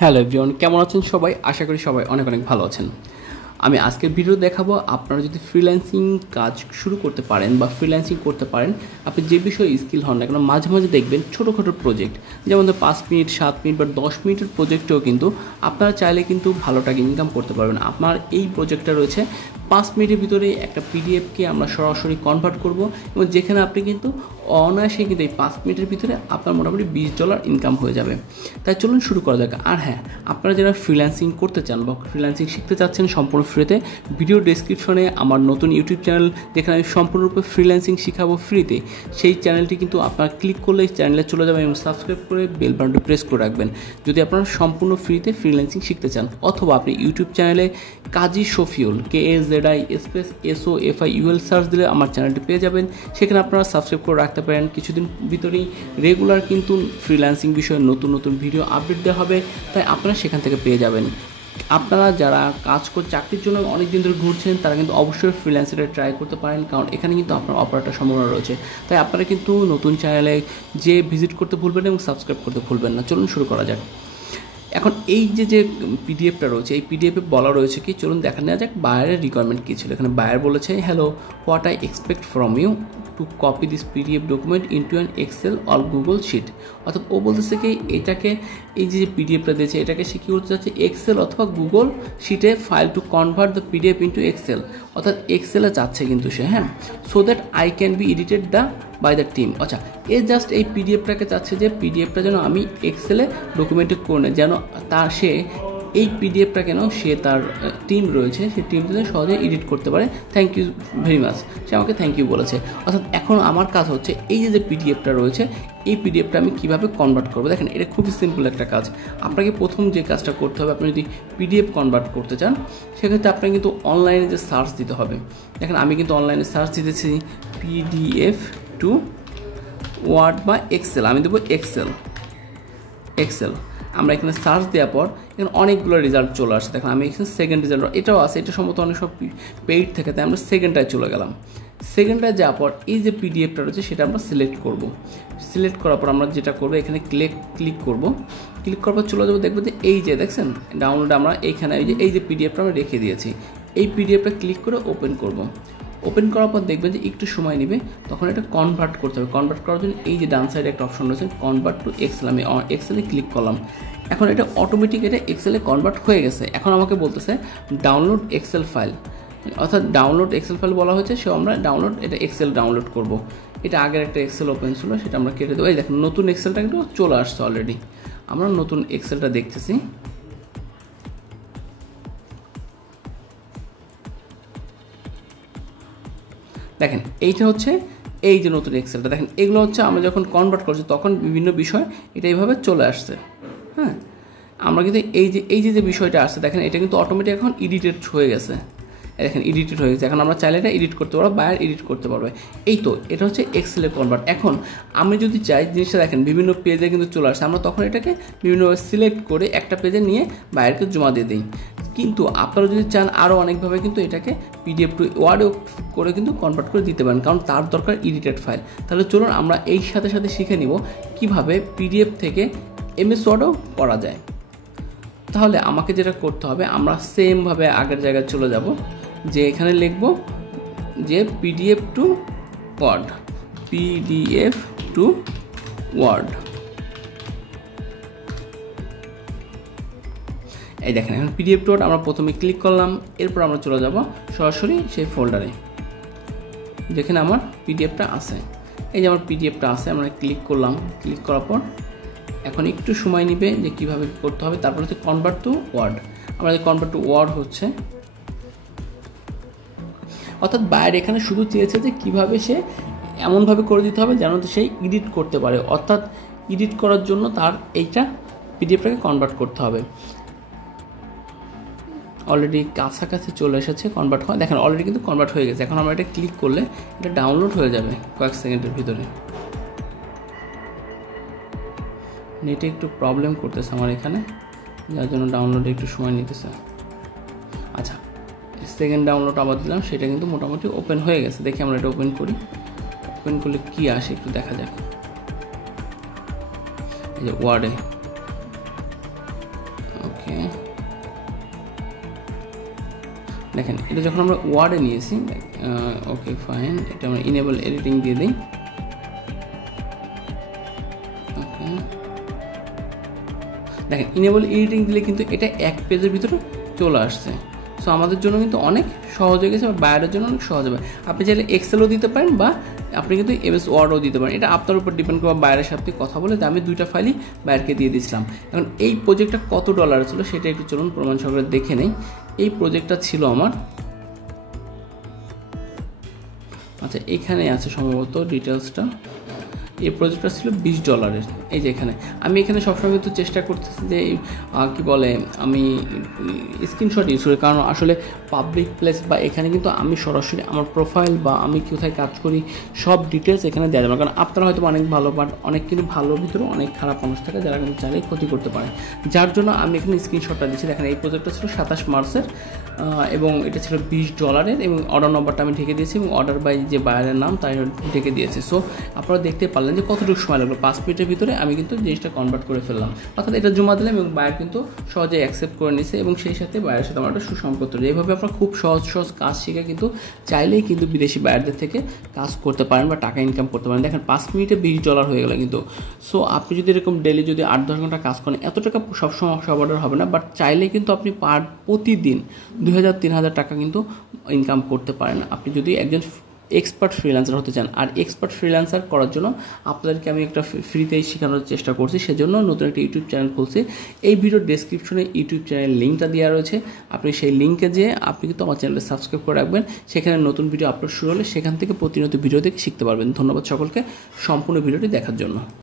Hello everyone, কেমন আছেন সবাই? আশা করি সবাই অনেক অনেক ভালো আছেন। আমি আজকের ভিডিও দেখাবো আপনারা যদি ফ্রিল্যান্সিং কাজ শুরু করতে পারেন বা ফ্রিল্যান্সিং করতে পারেন, আপনি যে বিষয়ে স্কিল হন না কেন মাঝে মাঝে দেখবেন ছোটোখাটো প্রজেক্ট যেমন 5 মিনিট 7 মিনিট বা 10 মিনিটের প্রজেক্টেও কিন্তু আপনারা চাইলে কিন্তু ভালো টাকা ইনকাম করতে পারবেন। আপনার এই প্রজেক্টটা রয়েছে 5 মিনিটের ভিতরে একটা পিডিএফকে আমরা সরাসরি কনভার্ট করব এবং যেখানে আপনি কিন্তু অনায়াসে কিন্তু এই 5 মিনিটের ভিতরে আপনার মোটামুটি $20 ইনকাম হয়ে যাবে। তাই চলুন শুরু করা যাক। আর হ্যাঁ, আপনারা যারা ফ্রিল্যান্সিং করতে চান বা ফ্রিল্যান্সিং শিখতে চাচ্ছেন সম্পূর্ণ ফ্রিতে, ভিডিও ডেসক্রিপশনে আমার নতুন ইউটিউব চ্যানেল যেখানে আমি সম্পূর্ণরূপে ফ্রিল্যান্সিং শেখাবো ফ্রিতে, সেই চ্যানেলটি কিন্তু আপনারা ক্লিক করলে চ্যানেলে চলে যাবেন এবং সাবস্ক্রাইব করে বেল বাটনটি প্রেস করে রাখবেন যদি আপনারা সম্পূর্ণ ফ্রিতে ফ্রিল্যান্সিং শিখতে চান। অথবা আপনি ইউটিউব চ্যানেলে কাজী শফিউল KAZI সার্চ দিলে আমার চ্যানেলটি পেয়ে যাবেন। সেখানে আপনারা সাবস্ক্রাইব করে রাখতে পারেন। কিছুদিন ভিতরেই রেগুলার কিন্তু ফ্রিল্যান্সিং বিষয়ে নতুন নতুন ভিডিও আপডেট দেওয়া হবে, তাই আপনারা সেখান থেকে পেয়ে যাবেন। আপনারা যারা কাজ করে চাকরির জন্য অনেক দিন ধরে ঘুরছেন তারা কিন্তু অবশ্যই ফ্রিল্যান্সিংটা ট্রাই করতে পারেন, কারণ এখানে কিন্তু আপনার অপারেটার সম্ভাবনা রয়েছে। তাই আপনারা কিন্তু নতুন চ্যানেলে যে ভিজিট করতে ভুলবেন এবং সাবস্ক্রাইব করতে ভুলবেন না। চলুন শুরু করা যাক। এখন এই যে পিডিএফটা রয়েছে, এই পিডিএফে বলা রয়েছে কি, চলুন দেখা নেওয়া যাক বায়ারের রিকোয়ারমেন্ট কী ছিল। এখানে বায়ার বলেছে, hello, what I expect from you to copy this PDF document into an Excel or Google sheet. অর্থাৎ ও বলতেছে কি এটাকে, এই যে পিডিএফটা দিয়েছে এটাকে সে কী করতে চাচ্ছে, এক্সেল অথবা গুগল শিটে file to convert the PDF into Excel. অর্থাৎ এক্সেলে চাচ্ছে কিন্তু সে, হ্যাঁ, so that I can be edited by the team. আচ্ছা, এ জাস্ট এই পিডিএফটাকে চাচ্ছে যে পিডিএফটা যেন আমি এক্সেলে ডকুমেন্টে করে নেই, যেন সে এই পিডিএফটা কেন সে তার টিম রয়েছে সেই টিমটা সহজে এডিট করতে পারে। থ্যাংক ইউ ভেরি মাচ, সে আমাকে থ্যাংক ইউ বলেছে। অর্থাৎ এখন আমার কাজ হচ্ছে এই যে পিডিএফটা রয়েছে এই পিডিএফটা আমি কীভাবে কনভার্ট করবো। দেখেন, এটা খুবই সিম্পল একটা কাজ। আপনাকে প্রথম যে কাজটা করতে হবে, আপনি যদি পিডিএফ কনভার্ট করতে চান সেক্ষেত্রে আপনাকে কিন্তু অনলাইনে যে সার্চ দিতে হবে। দেখেন, আমি কিন্তু অনলাইনে সার্চ দিতেছি পিডিএফ টু ওয়ার্ড বা এক্সেল। আমি দেবো এক্সেল। আমরা এখানে সার্চ দেওয়ার পর এখানে অনেকগুলো রেজাল্ট চলে আসছে। দেখেন, আমি এখানে সেকেন্ড রেজাল্ট এটাও আছে, এটা সম্ভবত অনেক সব পেইড থেকে, তাই আমরা সেকেন্ডটায় চলে গেলাম। সেকেন্ডটায় যাওয়ার পর এই যে পিডিএফটা রয়েছে সেটা আমরা সিলেক্ট করব। সিলেক্ট করার পর আমরা যেটা করবো, এখানে ক্লিক করব। ক্লিক করার পর চলে যাবো, দেখবো যে এই যে দেখছেন ডাউনলোড, আমরা এইখানে এই যে পিডিএফটা আমরা রেখে দিয়েছি, এই পিডিএফটা ক্লিক করে ওপেন করব। ওপেন করার পর দেখবেন যে একটু সময় নেবে, তখন এটা কনভার্ট করতে হবে। কনভার্ট করার জন্য এই যে ডান সাইডে একটা অপশন রয়েছে কনভার্ট টু এক্সেল, আমি এক্সেলে ক্লিক করলাম। এখন এটা অটোমেটিক এটা এক্সেলে কনভার্ট হয়ে গেছে। এখন আমাকে বলতেছে ডাউনলোড এক্সেল ফাইল, অর্থাৎ ডাউনলোড এক্সেল ফাইল বলা হয়েছে, সে আমরা এটা এক্সেল ডাউনলোড করব। এটা আগের একটা এক্সেল ওপেন ছিল, সেটা আমরা কেটে দেবো। এই দেখুন নতুন এক্সেলটা কিন্তু চলে আসছে অলরেডি। আমরা নতুন এক্সেলটা দেখতেছি। দেখেন, এইটা হচ্ছে এই যে নতুন এক্সেলটা। দেখেন, এগুলো হচ্ছে আমরা যখন কনভার্ট করছি তখন বিভিন্ন বিষয় এটা এইভাবে চলে আসছে। হ্যাঁ, আমরা কিন্তু এই যে বিষয়টা আসছে, দেখেন এটা কিন্তু অটোমেটিক এখন এডিটেড হয়ে গেছে। দেখেন এডিটেড হয়ে গেছে। এখন আমরা চাইলে এটা এডিট করতে পারবো, বায়ার এডিট করতে পারবে। এই তো এটা হচ্ছে এক্সেলে কনভার্ট। এখন আমি যদি চাই জিনিসটা, দেখেন বিভিন্ন পেজে কিন্তু চলে আসছে, আমরা তখন এটাকে বিভিন্নভাবে সিলেক্ট করে একটা পেজে নিয়ে বায়ারকে জমা দিয়ে দিই। কিন্তু আপনারা যদি চান আরও অনেকভাবে কিন্তু এটাকে পিডিএফ টু ওয়ার্ডও করে কিন্তু কনভার্ট করে দিতে পারেন, কারণ তার দরকার এডিটেড ফাইল। তাহলে চলুন আমরা এই সাথে সাথে শিখে নিব কিভাবে পিডিএফ থেকে এমএস ওয়ার্ডও করা যায়। তাহলে আমাকে যেটা করতে হবে, আমরা সেমভাবে আগের জায়গায় চলে যাব, যে এখানে লিখব যে পিডিএফ টু ওয়ার্ড। এই দেখেন, এখন পিডিএফ টু ওয়ার্ড আমরা প্রথমে ক্লিক করলাম। এরপর আমরা চলে যাব সরাসরি সেই ফোল্ডারে যেখানে আমার পিডিএফটা আছে। এই যে আমার পিডিএফটা আছে, আমরা ক্লিক করলাম। ক্লিক করার পর এখন একটু সময় নেবে যে কীভাবে করতে হবে। তারপর হচ্ছে কনভার্ট টু ওয়ার্ড। আমরা যে কনভার্ট টু ওয়ার্ড হচ্ছে, অর্থাৎ বায়ার এখানে শুধু চেয়েছে যে কীভাবে সে এমনভাবে করে দিতে হবে যেন সেই এডিট করতে পারে। অর্থাৎ এডিট করার জন্য তার এইটা পিডিএফটাকে কনভার্ট করতে হবে। অলরেডি কাছাকাছি চলে এসেছে কনভার্ট হয়। দেখেন অলরেডি কিন্তু কনভার্ট হয়ে গেছে। এখন আমরা এটা ক্লিক করলে এটা ডাউনলোড হয়ে যাবে কয়েক সেকেন্ডের ভিতরে। নেটে একটু প্রবলেম করতেছে আমার এখানে, যার জন্য ডাউনলোডে একটু সময় নিতেছে। আচ্ছা, সেকেন্ড ডাউনলোড আবার দিলাম, সেটা কিন্তু মোটামুটি ওপেন হয়ে গেছে। দেখি আমরা এটা ওপেন করি। ওপেন করলে কী আসে একটু দেখা যাক। এই যে ওয়ার্ডে দেখেন এটা যখন আমরা ওয়ার্ডে নিয়েছি, ওকে ফাইন, এটা আমরা ইনেবল এডিটিং দিয়ে দিই। ওকে দেখেন ইনেবল এডিটিং দিলে কিন্তু এটা এক পেজের ভিতরে চলে আসছে। সো আমাদের জন্য কিন্তু অনেক সহজ হয়ে গেছে, বা বাইরের জন্য অনেক সহজ হবে। আপনি চাইলে এক্সেলও দিতে পারেন বা আপনি কিন্তু এমএস ওয়ার্ডও দিতে পারেন, এটা আপনার উপর ডিপেন্ড করে। বাইরের সাথে কথা বলে আমি 2টা ফাইলই বাইরকে দিয়ে দিয়েছিলাম। এখন এই প্রজেক্টটা কত ডলার ছিল সেটা একটু চলুন প্রমাণ সহকারে দেখে নেই। এই প্রজেক্টটা ছিল আমার, আচ্ছা এখানে আছে সম্ভবত ডিটেলসটা। এই প্রজেক্টটা ছিল $20। এই যে এখানে আমি এখানে সবসময় কিন্তু চেষ্টা করতেছি যে কি বলে আমি স্ক্রিনশট ইউজ করি, কারণ আসলে পাবলিক প্লেস বা এখানে কিন্তু আমি সরাসরি আমার প্রোফাইল বা আমি কোথায় কাজ করি সব ডিটেলস এখানে দেওয়া যাবে। কারণ আপনারা হয়তো অনেক ভালো, বাট অনেক কিন্তু ভালোর ভিতরেও অনেক খারাপ মানুষ থাকে যারা কিন্তু চাইলে ক্ষতি করতে পারে, যার জন্য আমি এখানে স্ক্রিনশটটা দিচ্ছি। দেখেন এই প্রজেক্টটা ছিল 27 মার্চের এবং এটা ছিল $20 এবং অর্ডার নম্বরটা আমি ঢেকে দিয়েছি এবং অর্ডার বাই যে বায়ারের নাম তাই ঢেকে দিয়েছি। সো আপনারা দেখতে পারলেন যে কতটুকু সময় লাগলো, 5 মিনিটের ভিতরে আমি কিন্তু জিনিসটা কনভার্ট করে ফেললাম। অর্থাৎ এটা জমা দিলাম এবং বায়ার কিন্তু সহজে অ্যাকসেপ্ট করে নিছে এবং সেই সাথে বায়ারের সাথে আমার একটা সুসম্পর্ক তৈরি। এইভাবে আপনারা খুব সহজ কাজ শিখে কিন্তু চাইলেই কিন্তু বিদেশি বায়ারদের থেকে কাজ করতে পারেন বা টাকা ইনকাম করতে পারেন। দেখেন 5 মিনিটে $20 হয়ে গেল কিন্তু। সো আপনি যদি এরকম ডেলি যদি 8-10 ঘন্টা কাজ করেন, এত টাকা সবসময় সব অর্ডার হবে না, বাট চাইলেই কিন্তু আপনি প্রতিদিন 2000-3000 টাকা কিন্তু ইনকাম করতে পারেন আপনি যদি একজন এক্সপার্ট ফ্রিল্যান্সার হতে চান। আর এক্সপার্ট ফ্রিল্যান্সার করার জন্য আপনাদেরকে আমি একটা ফ্রিতেই শেখানোর চেষ্টা করছি, সেজন্য নতুন একটা ইউটিউব চ্যানেল খুলছি। এই ভিডিওর ডেসক্রিপশনে ইউটিউব চ্যানেল লিঙ্কটা দেওয়া রয়েছে, আপনি সেই লিঙ্কে যেয়ে আপনি কিন্তু আমার চ্যানেলটা সাবস্ক্রাইব করে রাখবেন। সেখানে নতুন ভিডিও আপলোড শুরু হলে সেখান থেকে প্রতিনিয়ত ভিডিও দেখে শিখতে পারবেন। ধন্যবাদ সকলকে সম্পূর্ণ ভিডিওটি দেখার জন্য।